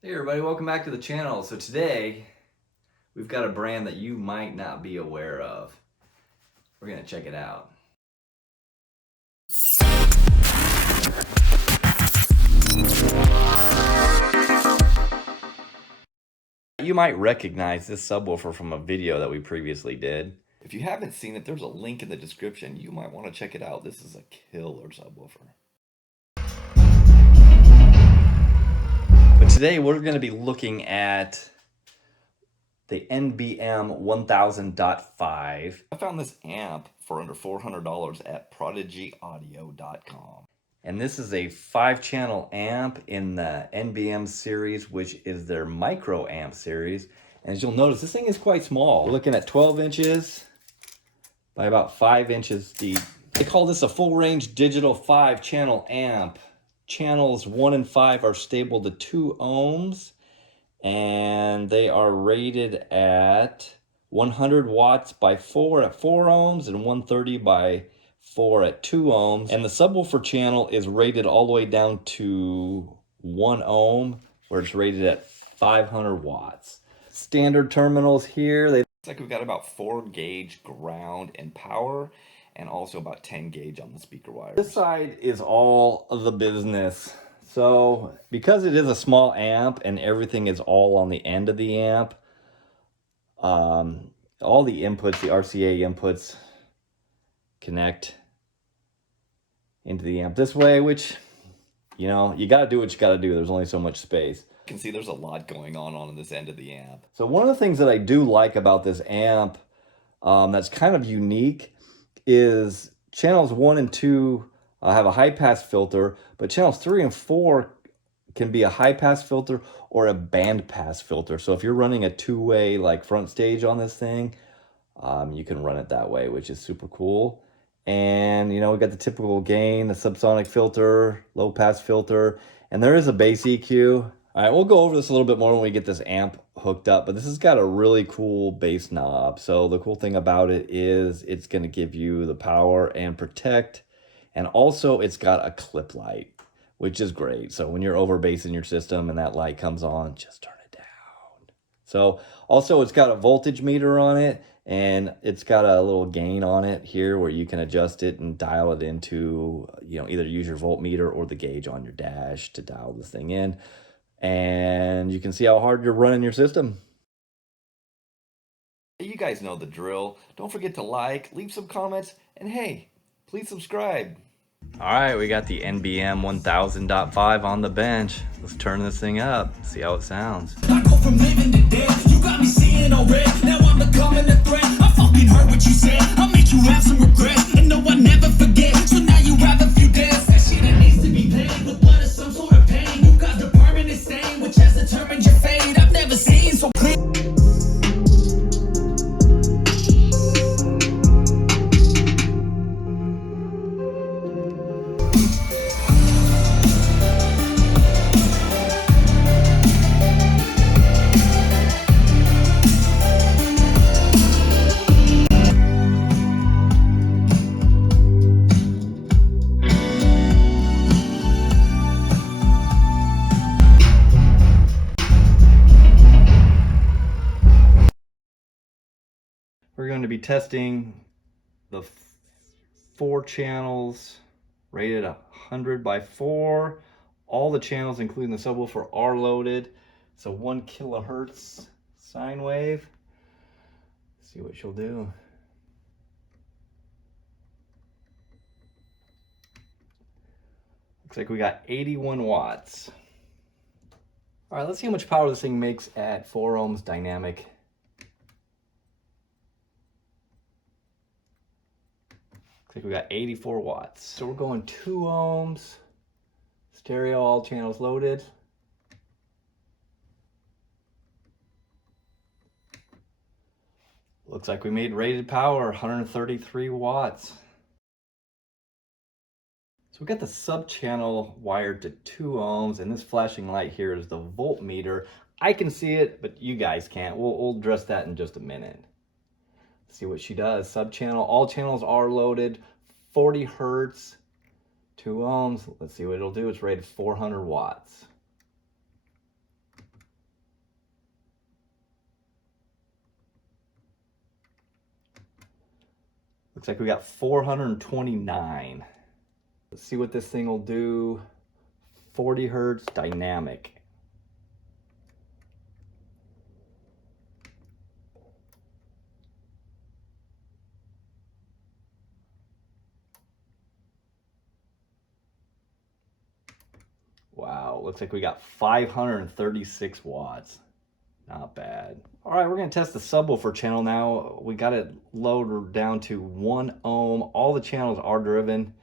Hey everybody, welcome back to the channel. So today, we've got a brand that you might not be aware of. We're gonna check it out. You might recognize this subwoofer from a video that we previously did. If you haven't seen it, there's a link in the description. You might want to check it out. This is a killer subwoofer. But today we're going to be looking at the NBM1000.5. I found this amp for under $400 at ProdigyAudio.com. And this is a 5-channel amp in the NBM series, which is their micro amp series. And as you'll notice, this thing is quite small. We're looking at 12 inches by about 5 inches deep. They call this a full range digital 5-channel amp. Channels 1 and 5 are stable to 2 ohms. And they are rated at 100 watts by 4 at 4 ohms and 130 by 4 at 2 ohms. And the subwoofer channel is rated all the way down to 1 ohm, where it's rated at 500 watts. Standard terminals here. Looks like we've got about 4 gauge ground and power, and also about 10 gauge on the speaker wires. This side is all of the business. So because it is a small amp and everything is all on the end of the amp, all the inputs, the RCA inputs, connect into the amp this way, which, you know, you got to do what you got to do. There's only so much space. You can see there's a lot going on this end of the amp. So one of the things that I do like about this amp that's kind of unique is channels 1 and 2 have a high pass filter, but channels 3 and 4 can be a high pass filter or a band pass filter. So if you're running a 2-way like front stage on this thing, you can run it that way, which is super cool. And you know, we got the typical gain, the subsonic filter, low pass filter, and there is a bass EQ. All right, we'll go over this a little bit more when we get this amp hooked up, but this has got a really cool bass knob. So the cool thing about it is it's going to give you the power and protect, and also it's got a clip light, which is great. So when you're over bassing your system and that light comes on, just turn it down. So also it's got a voltage meter on it, and it's got a little gain on it here where you can adjust it and dial it into, you know, either use your voltmeter or the gauge on your dash to dial this thing in. And you can see how hard you're running your system. You guys know the drill. Don't forget to like, leave some comments, and hey, please subscribe. All right, we got the NBM1000.5 on the bench. Let's turn this thing up, see how it sounds. I go from living to death. You got me seeing all red. Now I'm becoming a threat. I fucking heard what you said. I'll make you have some regret. And no, I never forget. So now you have a few deaths. That shit that needs to be paid with blood or some sort of pain. You got the permanent stain, which has determined your fate. I've never seen so clear. We're going to be testing the 4 channels rated 100 by 4. All the channels, including the subwoofer, are loaded. It's a 1 kilohertz sine wave. Let's see what she'll do. Looks like we got 81 watts. All right, let's see how much power this thing makes at 4 ohms dynamic. Looks like we got 84 watts. So we're going 2 ohms, stereo, all channels loaded. Looks like we made rated power 133 watts. So we got the sub channel wired to 2 ohms, and this flashing light here is the voltmeter. I can see it, but you guys can't. We'll address that in just a minute. See what she does. Sub channel, all channels are loaded, 40 hertz, 2 ohms. Let's see what it'll do. It's rated 400 watts. Looks like we got 429. Let's see what this thing will do. 40 hertz dynamic. Wow, looks like we got 536 watts. Not bad. All right, we're gonna test the subwoofer channel now. We got it loaded down to 1 ohm. All the channels are driven.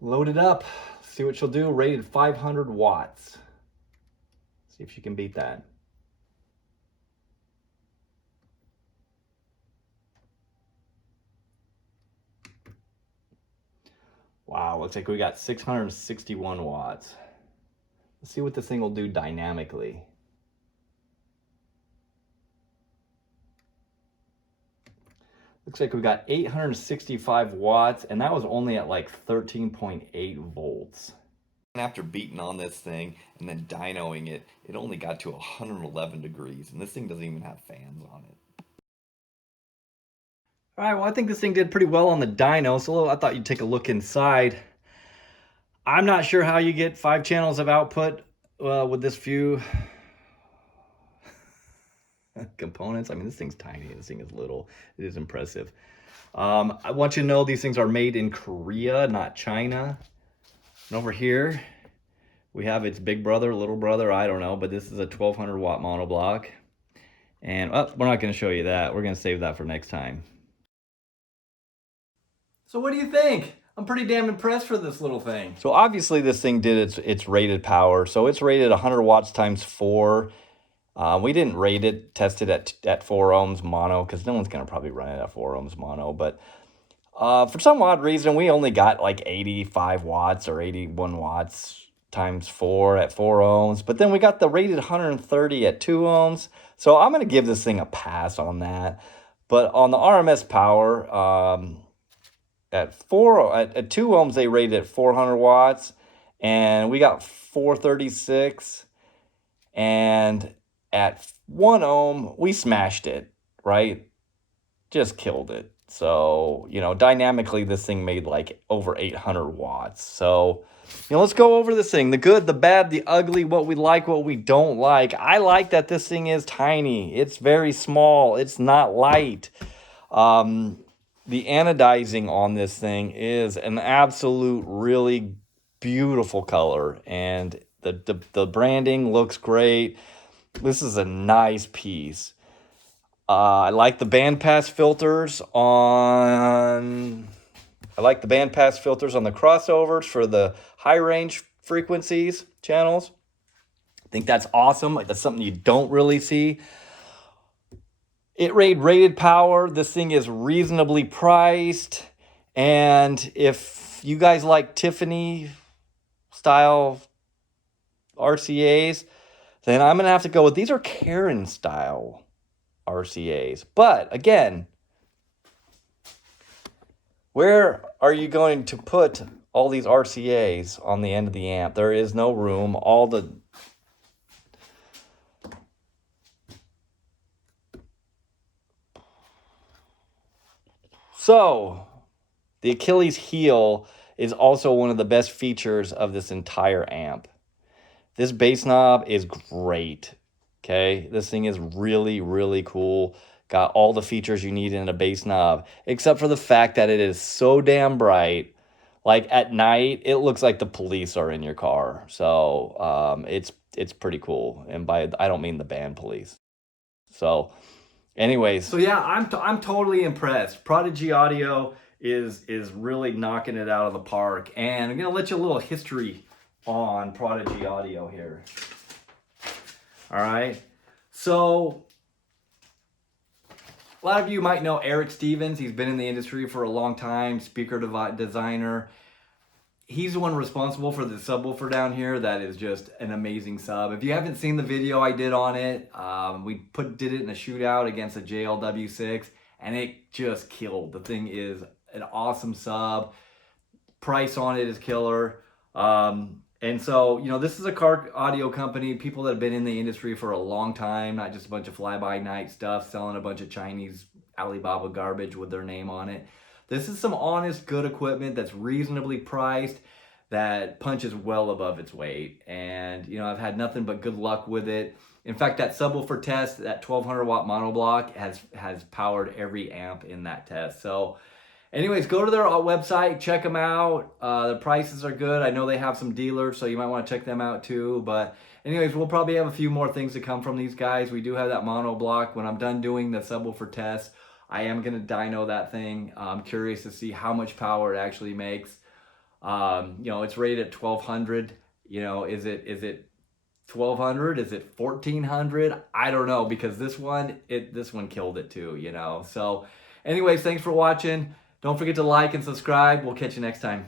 Load it up, see what she'll do. Rated 500 watts. See if she can beat that. Wow, looks like we got 661 watts. Let's see what this thing will do dynamically. Looks like we got 865 watts, and that was only at like 13.8 volts. And after beating on this thing and then dynoing it, it only got to 111 degrees, and this thing doesn't even have fans on it. All right, well, I think this thing did pretty well on the dyno, so I thought you'd take a look inside. I'm not sure how you get 5 channels of output with this few components. I mean, this thing's tiny. This thing is little. It is impressive. I want you to know these things are made in Korea, not China. And over here, we have its big brother, little brother, I don't know, but this is a 1200 watt monoblock. And we're not going to show you that. We're going to save that for next time. So what do you think? I'm pretty damn impressed for this little thing. So obviously this thing did its rated power. So it's rated 100 watts times 4. We didn't rate it, test it at 4 ohms mono, because no one's going to probably run it at 4 ohms mono. But for some odd reason, we only got like 85 watts or 81 watts times 4 at 4 ohms. But then we got the rated 130 at 2 ohms. So I'm going to give this thing a pass on that. But on the RMS power, at 2 ohms, they rated at 400 watts. And we got 436. And at 1 ohm, we smashed it, right? Just killed it. So, you know, dynamically, this thing made like over 800 watts. So, you know, let's go over this thing. The good, the bad, the ugly, what we like, what we don't like. I like that this thing is tiny. It's very small. It's not light. The anodizing on this thing is an absolute really beautiful color. And the branding looks great. This is a nice piece. I like the bandpass filters on. I like the bandpass filters on the crossovers for the high range frequencies channels. I think that's awesome. That's something you don't really see. It rated power. This thing is reasonably priced, and if you guys like Tiffany style RCAs, then I'm going to have to go with, these are Karen style RCAs. But again, where are you going to put all these RCAs on the end of the amp? There is no room. So the Achilles heel is also one of the best features of this entire amp. This bass knob is great, okay? This thing is really, really cool. Got all the features you need in a bass knob, except for the fact that it is so damn bright. Like at night, it looks like the police are in your car. So it's pretty cool. And I don't mean the band police. So anyways. So yeah, I'm totally impressed. Prodigy Audio is really knocking it out of the park. And I'm going to let you a little history on Prodigy Audio here. All right, so a lot of you might know Eric Stevens. He's been in the industry for a long time, speaker designer. He's the one responsible for the subwoofer down here. That is just an amazing sub. If you haven't seen the video I did on it, we did it in a shootout against a JLW6, and it just killed. The thing is an awesome sub. Price on it is killer. And so, you know, this is a car audio company, people that have been in the industry for a long time, not just a bunch of fly-by-night stuff, selling a bunch of Chinese Alibaba garbage with their name on it. This is some honest, good equipment that's reasonably priced, that punches well above its weight. And, you know, I've had nothing but good luck with it. In fact, that subwoofer test, that 1200 watt monoblock has powered every amp in that test. So anyways, go to their website, check them out. The prices are good. I know they have some dealers, so you might want to check them out too. But anyways, we'll probably have a few more things to come from these guys. We do have that monoblock. When I'm done doing the subwoofer test, I am going to dyno that thing. I'm curious to see how much power it actually makes. You know, it's rated at 1200. You know, is it 1200? Is it 1400? I don't know, because this one killed it too, you know. So anyways, thanks for watching. Don't forget to like and subscribe. We'll catch you next time.